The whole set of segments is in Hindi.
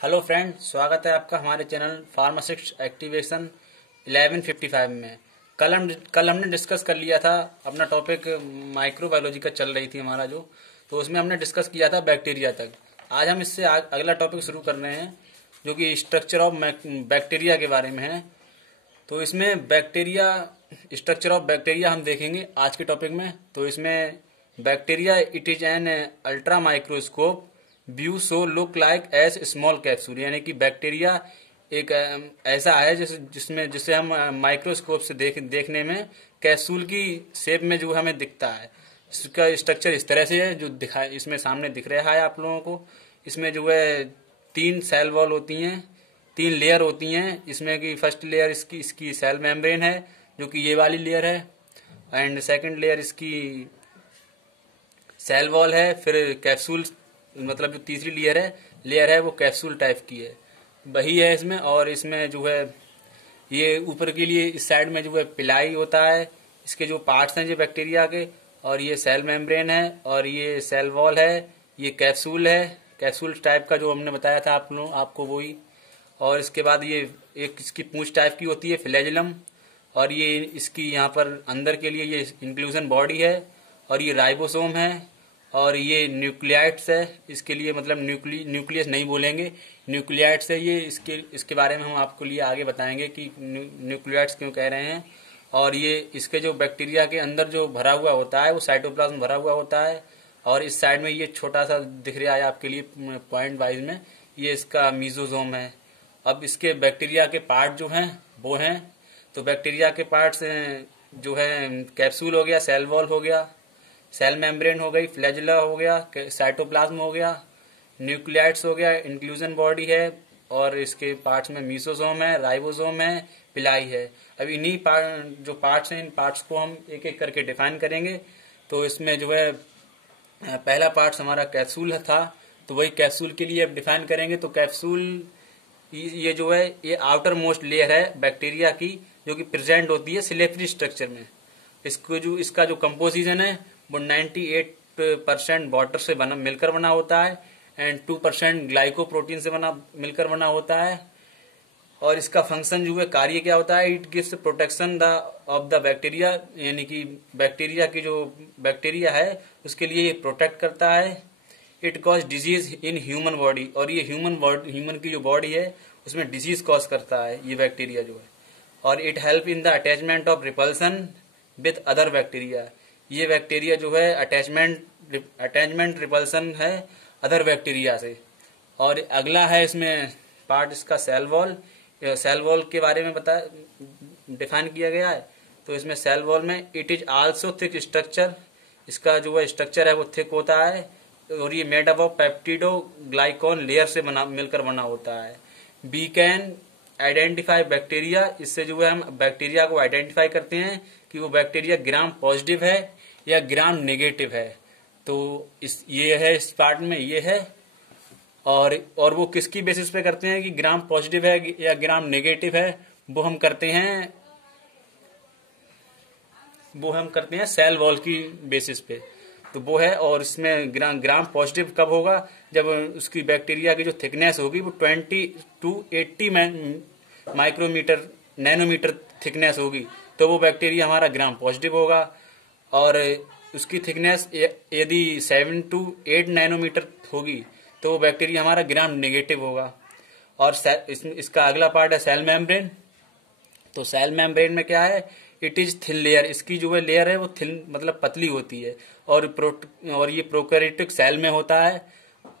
हेलो फ्रेंड, स्वागत है आपका हमारे चैनल फार्मासिस्ट एक्टिवेशन 1155 में। कल हमने डिस्कस कर लिया था अपना टॉपिक माइक्रोबायोलॉजी का चल रही थी हमारा तो उसमें हमने डिस्कस किया था बैक्टीरिया तक। आज हम इससे अगला टॉपिक शुरू कर रहे हैं जो कि स्ट्रक्चर ऑफ बैक्टीरिया के बारे में है। तो इसमें बैक्टीरिया स्ट्रक्चर ऑफ बैक्टीरिया हम देखेंगे आज के टॉपिक में। तो इसमें bacteria it is an ultra microscope view so look like as small capsule, यानी कि बैक्टीरिया एक ऐसा है जिसे हम माइक्रोस्कोप से देखने में कैप्सूल की शेप में जो हमें दिखता है। इसका स्ट्रक्चर इस तरह से है जो इसमें सामने दिख रहा है आप लोगों को। इसमें जो है 3 सेल वॉल होती हैं, 3 लेयर होती हैं। इसमें की फर्स्ट लेयर इसकी सेल मेम्ब्रेन है जो कि ये वाली लेयर है, एंड सेकंड लेयर इसकी सेल वॉल है। फिर कैप्सूल मतलब जो तीसरी लेयर है वो कैप्सूल टाइप की है, वही है इसमें। और इसमें जो है ये ऊपर के लिए इस साइड में जो है पिलाई होता है। इसके जो पार्ट्स हैं ये बैक्टीरिया के, और ये सेल मेम्ब्रेन है, और ये सेल वॉल है, ये कैप्सूल है, कैप्सूल टाइप का जो हमने बताया था आपको वही। और इसके बाद ये एक इसकी पूंछ टाइप की होती है फ्लैजिलम, और ये इसकी यहाँ पर अंदर के लिए ये इंक्लूजन बॉडी है, और ये राइबोसोम है, और ये न्यूक्लियाइड्स है। इसके लिए मतलब न्यूक्लियस नहीं बोलेंगे, न्यूक्लियाइड्स है ये। इसके बारे में हम आपको लिए आगे बताएंगे कि न्यूक्लियाइड्स क्यों कह रहे हैं। और ये इसके जो बैक्टीरिया के अंदर जो भरा हुआ होता है वो साइटोप्लाज्म भरा हुआ होता है। और इस साइड में ये छोटा सा दिख रहा है आपके लिए पॉइंट वाइज में, ये इसका मीजोजोम है। अब इसके बैक्टीरिया के पार्ट जो हैं वो हैं, तो बैक्टीरिया के पार्ट्स जो है कैप्सूल हो गया, सेल वॉल हो गया, सेल मेम्ब्रेन हो गई, फ्लैजिला हो गया, साइटोप्लाज्म हो गया, न्यूक्लियाइड्स हो गया, इंक्लूजन बॉडी है, और इसके पार्ट्स में मीसोसोम है, राइबोसोम है, पिलाई है। अब इन्हीं जो पार्ट्स हैं इन पार्ट्स को हम एक एक करके डिफाइन करेंगे। तो इसमें जो है पहला पार्ट हमारा कैप्सूल था, तो वही कैप्सूल के लिए अब डिफाइन करेंगे। तो कैप्सूल ये जो है ये आउटर मोस्ट लेयर है बैक्टीरिया की, जो कि प्रेजेंट होती है सिलेक्टरी स्ट्रक्चर में। इसका जो कंपोजिशन है वो 98% वाटर से मिलकर बना होता है, एंड 2% ग्लाइकोप्रोटीन से मिलकर बना होता है। और इसका फंक्शन जो है कार्य क्या होता है, it gives protection of the bacteria, यानी कि बैक्टीरिया की जो बैक्टीरिया है उसके लिए ये प्रोटेक्ट करता है। It cause disease in human body, और ये ह्यूमन की जो बॉडी है उसमें डिजीज कॉज करता है ये बैक्टीरिया जो है। और it help in the attachment of repulsion with other bacteria, ये बैक्टीरिया जो है अटैचमेंट रिपल्सन है अदर बैक्टीरिया से। और अगला है इसमें पार्ट इसका सेल वॉल। सेल वॉल के बारे में डिफाइन किया गया है। तो इसमें सेल वॉल में it is also thick structure, इसका जो है स्ट्रक्चर है वो थिक होता है, और ये made up of peptidoglycan layer से मिलकर बना होता है। वी कैन आइडेंटिफाई बैक्टीरिया, इससे जो है हम बैक्टीरिया को आइडेंटिफाई करते हैं कि वो बैक्टीरिया ग्राम पॉजिटिव है या ग्राम नेगेटिव है। तो ये है इस पार्ट में ये है। और वो किसकी बेसिस पे करते हैं कि ग्राम पॉजिटिव है या ग्राम नेगेटिव है, वो हम करते हैं सेल वॉल की बेसिस पे। तो वो है। और इसमें ग्राम पॉजिटिव कब होगा, जब उसकी बैक्टीरिया की जो थिकनेस होगी वो 20 to 80 माइक्रोमीटर नैनोमीटर थिकनेस होगी, तो वो बैक्टीरिया हमारा ग्राम पॉजिटिव होगा। और उसकी थिकनेस यदि 7 to 8 नैनोमीटर होगी तो वो बैक्टीरिया हमारा ग्राम नेगेटिव होगा। और इसका अगला पार्ट है सेल मेम्ब्रेन। तो सेल मेम्ब्रेन में क्या है, इट इज थिन लेयर, इसकी जो है लेयर है वो थिन मतलब पतली होती है। और ये प्रोकैरियोटिक सेल में होता है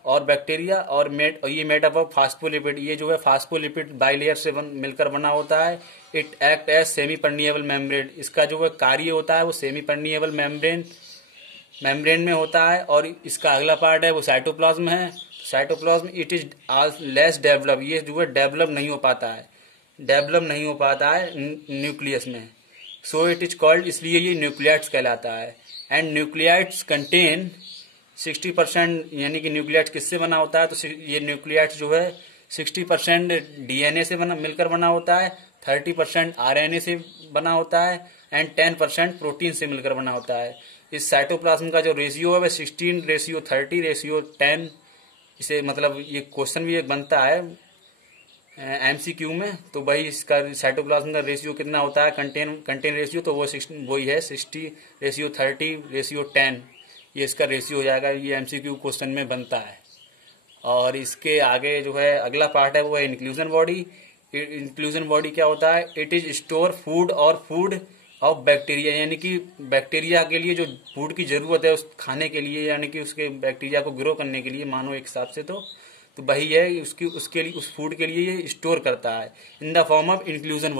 और बैक्टीरिया, और ये मेड अप ऑफ फास्फोलिपिड, ये जो है फास्फोलिपिड बाइलेयर से मिलकर बना होता है। It act as semi permeable membrane, इसका जो है कार्य होता है वो सेमी परनिएबल मेम्ब्रेन में होता है। और इसका अगला पार्ट है वो साइटोप्लाज्म है। Cytoplasm it is less develop, ये जो है डेवलप नहीं हो पाता है न्यूक्लियस में। सो इट इज कॉल्ड, इसलिए ये न्यूक्लियाइड्स कहलाता है। एंड न्यूक्लियाइड्स कंटेन 60%, यानी कि न्यूक्लियाइड्स किससे बना होता है, तो ये न्यूक्लियाइड्स जो है 60% डीएनए से मिलकर बना होता है, 30% आरएनए से बना होता है, एंड 10% प्रोटीन से मिलकर बना होता है। इस साइटोप्लाज्म का जो रेशियो है वह 16:30:10 इसे मतलब ये क्वेश्चन भी एक बनता है एमसीक्यू में। तो भाई इसका साइटोप्लाज्म का रेशियो कितना होता है, कंटेन रेशियो, तो वो वही है 60:30:10। ये इसका रेशियो हो जाएगा, ये एमसीक्यू क्वेश्चन में बनता है। और इसके आगे जो है अगला पार्ट है वो है इंक्लूजन बॉडी। इंक्लूजन बॉडी क्या होता है, इट इज स्टोर फूड और फूड ऑफ बैक्टीरिया, यानी कि बैक्टीरिया के लिए जो फूड की जरूरत है उस खाने के लिए, यानी कि उसके बैक्टीरिया को ग्रो करने के लिए मानो एक हिसाब से तो वही है उसके लिए, उस फूड के लिए ये स्टोर करता है in the form of inclusion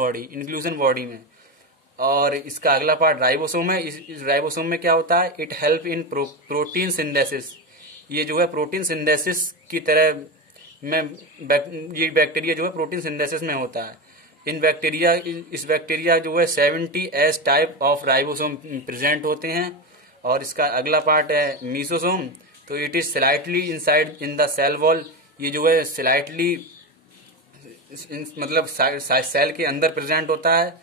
body में। और इसका अगला पार्ट राइबोसोम है। इस राइबोसोम में क्या होता है, it help in protein synthesis. ये जो है प्रोटीन सिंथेसिस की तरह में ये बैक्टीरिया जो है प्रोटीन सिंथेसिस में होता है। इस बैक्टीरिया जो है 70S type of ribosome present होते हैं। और इसका अगला पार्ट है मीसोसोम। तो it is slightly inside in the cell wall. ये जो है स्लाइटली मतलब सेल के अंदर प्रेजेंट होता है।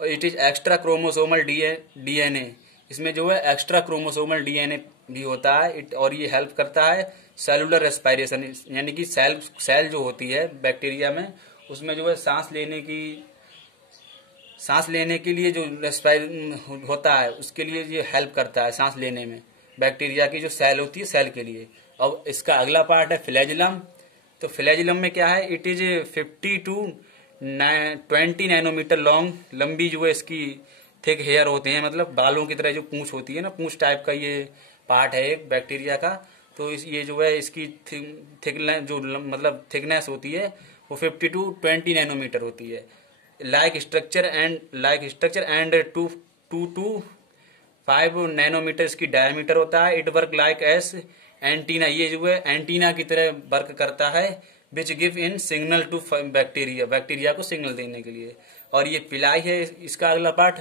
और it is extra chromosomal DNA. इसमें जो है एक्स्ट्रा क्रोमोसोमल डीएनए भी होता है। और ये हेल्प करता है सेलुलर रेस्पिरेशन, यानी कि सेल जो होती है बैक्टीरिया में उसमें जो है सांस लेने के लिए जो रेस्पायर होता है उसके लिए ये हेल्प करता है सांस लेने में, बैक्टीरिया की जो सेल होती है सेल के लिए। अब इसका अगला पार्ट है फ्लैजिलम। तो फ्लैजिलम में क्या है, it is 50 to 20 nanometer long, लंबी जो है इसकी थिक हेयर होते हैं, मतलब बालों की तरह जो पूंछ होती है ना, पूंछ टाइप का ये पार्ट है एक बैक्टीरिया का। तो ये जो है इसकी थिकनेस होती है वो 50 to 20 नैनोमीटर होती है। Like structure and 2 to 5 nanometer इसकी डायमीटर होता है। It work like as antenna, ये जो है एंटीना की तरह वर्क करता है, which give in signal to bacteria को सिग्नल देने के लिए। और ये पिलाई है इसका अगला पार्ट।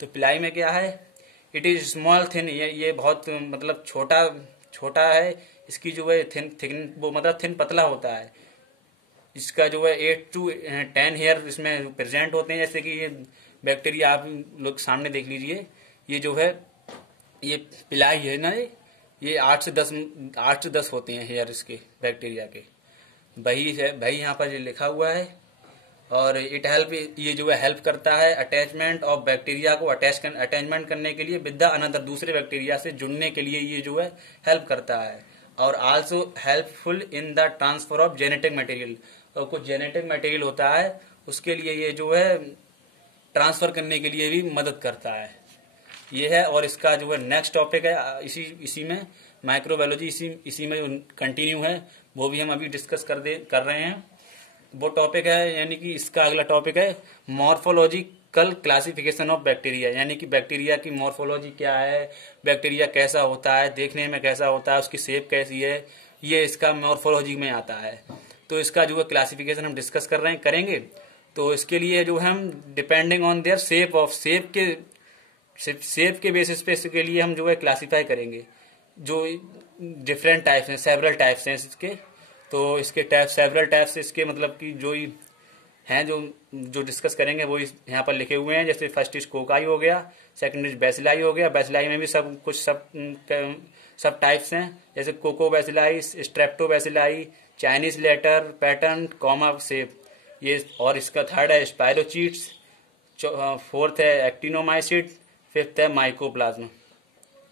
तो पिलाई में क्या है, इट इज स्मॉल थिन, ये बहुत मतलब छोटा है। इसकी जो है थिन पतला होता है। इसका जो है 8 to 10 हेयर इसमें प्रेजेंट होते हैं। जैसे कि ये बैक्टीरिया आप लोग सामने देख लीजिए, ये जो है ये पिलाई है ना, ये 8 से 10 होते हैं हेयर इसके बैक्टीरिया के। भाई यहाँ पर ये लिखा हुआ है। और इट हेल्प, ये जो है हेल्प करता है अटैचमेंट ऑफ बैक्टीरिया को अटैचमेंट करने के लिए विद द अनदर, दूसरे बैक्टीरिया से जुड़ने के लिए ये जो है हेल्प करता है। और also helpful in the transfer of genetic material, और कुछ जेनेटिक मटेरियल होता है उसके लिए ये जो है ट्रांसफर करने के लिए भी मदद करता है। ये है। और इसका जो है नेक्स्ट टॉपिक है इसी में माइक्रोबायोलॉजी, इसी में कंटिन्यू है, वो भी हम अभी डिस्कस कर रहे हैं। वो टॉपिक है, यानी कि इसका अगला टॉपिक है मॉर्फोलॉजिकल क्लासिफिकेशन ऑफ बैक्टीरिया, यानी कि बैक्टीरिया की मॉर्फोलॉजी क्या है, बैक्टीरिया कैसा होता है, देखने में कैसा होता है, उसकी शेप कैसी है, ये इसका मॉर्फोलॉजी में आता है। तो इसका जो है क्लासिफिकेशन हम डिस्कस करेंगे। तो इसके लिए जो हम डिपेंडिंग ऑन देयर शेप के बेसिस पे इसके लिए हम जो है क्लासिफाई करेंगे। जो डिफरेंट टाइप्स हैं, सेवरल टाइप्स हैं इसके। तो इसके सेवरल टाइप्स इसके मतलब कि जो हैं जो डिस्कस करेंगे वो यहाँ पर लिखे हुए हैं। जैसे फर्स्ट इज कोकाई हो गया, सेकंड इज बेसिलाई हो गया। बेसिलाई में भी सब टाइप्स हैं, जैसे coccobacilli, streptobacilli, Chinese letter pattern, comma shape ये। और इसका थर्ड है स्पाइरोचीट्स, फोर्थ है एक्टिनोमाइसिट, फिफ्थ है माइकोप्लाज्मा।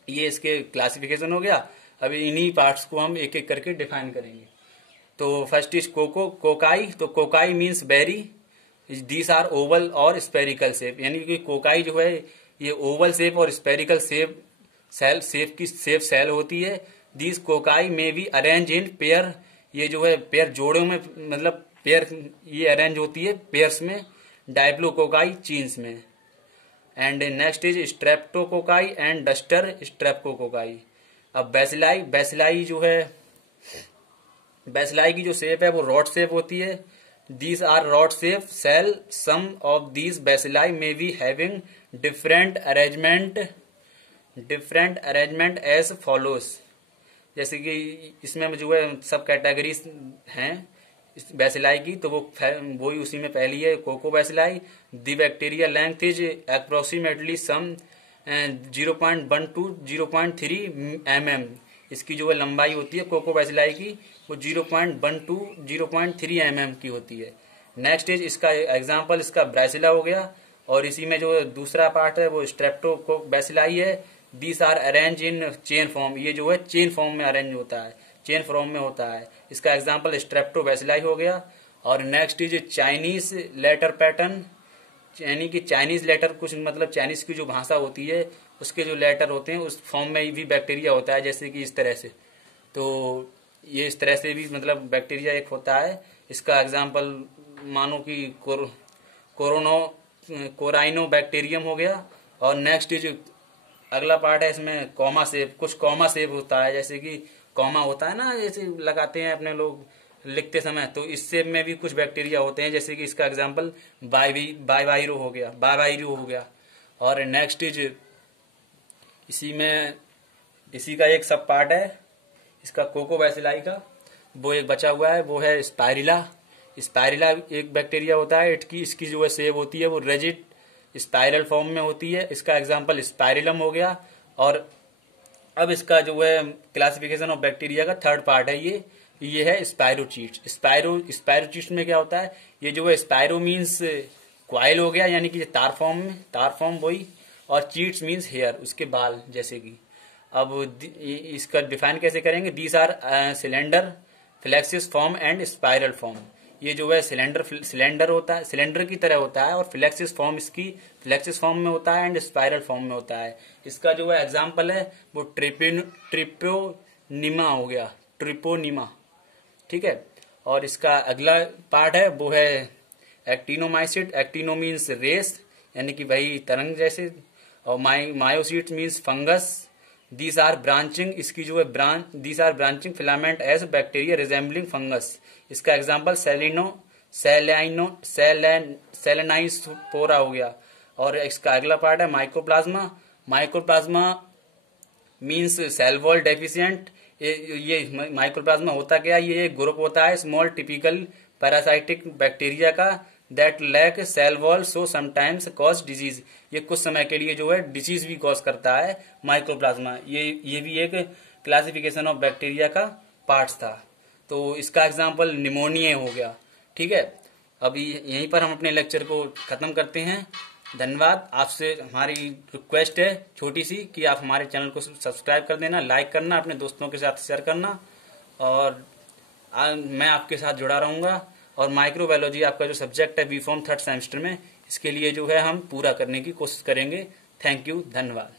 ये इसके क्लासिफिकेशन हो गया। अभी इन्हीं पार्ट्स को हम एक एक करके डिफाइन करेंगे। तो फर्स्ट इज कोकाई। तो cocci means berry, these are oval और स्पेरिकल शेप, यानी कि कोकाई जो है ये ओवल शेप और स्पेरिकल शेप की सेल होती है। दीज कोकाई में बी अरेंज इन पेयर, ये जो है पेयर जोड़ों में, मतलब पेयर ये अरेंज होती है पेयर्स में। डाइप्लोकोकाई चीन्स में। And next is streptococci and duster streptococci. अब बेसिलाई जो है, बेसिलाई की जो शेप है वो रॉड शेप होती है। These are rod shape cell, some of these bacilli may be having different arrangement as follows. जैसे कि इसमें जो है सब कैटेगरीज हैं बेसिलाई की, तो वो ही उसी में पहली है coccobacilli. The bacteria length is approximately some 0.1 to 0.3 mm। इसकी जो है लंबाई होती है कोको बेसिलाई की वो 0.1 to 0.3 mm की होती है। नेक्स्ट इज इसका एग्जाम्पल इसका ब्रासिला हो गया, और इसी में जो दूसरा पार्ट है वो स्ट्रेप्टोकोबैसिलाई है। These are arrange in chain form, ये जो है चेन फॉर्म में अरेंज होता है, चेन फॉर्म में होता है। इसका एग्जाम्पल स्ट्रेप्टोबैसिलाई हो गया। और next is Chinese letter pattern, यानी कि चाइनीज लेटर कुछ मतलब चाइनीज की जो भाषा होती है उसके जो लेटर होते हैं उस फॉर्म में भी बैक्टीरिया होता है, जैसे कि इस तरह से। तो ये इस तरह से भी मतलब बैक्टीरिया एक होता है। इसका एग्जाम्पल मानो कि कोराइनो बैक्टीरियम हो गया। और नेक्स्ट जो अगला पार्ट है इसमें कॉमा सेप, कुछ कॉमा सेप होता है, जैसे कि कॉमा होता है ना, जैसे लगाते हैं अपने लोग लिखते समय, तो इस सेप में भी कुछ बैक्टीरिया होते हैं, जैसे कि इसका एग्जाम्पल बाइवाइरो हो गया। और नेक्स्ट इज इसी का एक सब पार्ट है इसका कोकोबैसिलाई का, वो एक बचा हुआ है, वो है स्पाइरिला। स्पाइरिला एक बैक्टीरिया होता है, इसकी जो है सेब होती है वो रेजिड स्पाइरल फॉर्म में होती है। इसका एग्जाम्पल स्पाइरिलम हो गया। और अब इसका जो है क्लासिफिकेशन ऑफ बैक्टीरिया का थर्ड पार्ट है ये है स्पाइरोचीट्स। स्पाइरोचीट्स में क्या होता है, ये जो है स्पाइरो मीन्स क्वाइल हो गया, यानी कि तार फॉर्म वही, और चीट्स मीन्स हेयर, उसके बाल जैसे कि। अब इसका डिफाइन कैसे करेंगे, these are cylinder, flexes form and spiral form. ये जो है सिलेंडर होता है, सिलेंडर की तरह होता है, और फ्लेक्सिस फॉर्म में होता है एंड स्पाइरल फॉर्म में होता है। इसका जो है एग्जाम्पल है वो ट्रिपोनिमा हो गया, ट्रिपोनिमा, ठीक है। और इसका अगला पार्ट है वो है एक्टिनोमाइसिट। एक्टिनो मीन्स रेस, यानी कि वही तरंग जैसे, और mycete means fungus. These are branching, इसकी जो है these are branching filament as bacteria resembling fungus. इसका एग्जाम्पल सेलेनाइस्पोरा हो गया। और इसका अगला पार्ट है mycoplasma means cell wall deficient. ये माइक्रोप्लाज्मा होता क्या, ये एक ग्रुप होता है स्मॉल टिपिकल पैरासाइटिक बैक्टीरिया का that lack cell wall so sometimes cause disease. ये कुछ समय के लिए जो है डिजीज भी कॉज करता है माइक्रोप्लाज्मा। ये भी एक क्लासिफिकेशन ऑफ बैक्टीरिया का पार्ट था। तो इसका एग्जाम्पल निमोनिया हो गया, ठीक है। अभी यहीं पर हम अपने लेक्चर को खत्म करते हैं। धन्यवाद। आपसे हमारी रिक्वेस्ट है छोटी सी कि आप हमारे चैनल को सब्सक्राइब कर देना, लाइक करना, अपने दोस्तों के साथ शेयर करना, और मैं आपके साथ जुड़ा रहूंगा। और माइक्रोबायोलॉजी आपका जो सब्जेक्ट है बी फॉर्म 3rd सेमेस्टर में, इसके लिए जो है हम पूरा करने की कोशिश करेंगे। थैंक यू, धन्यवाद।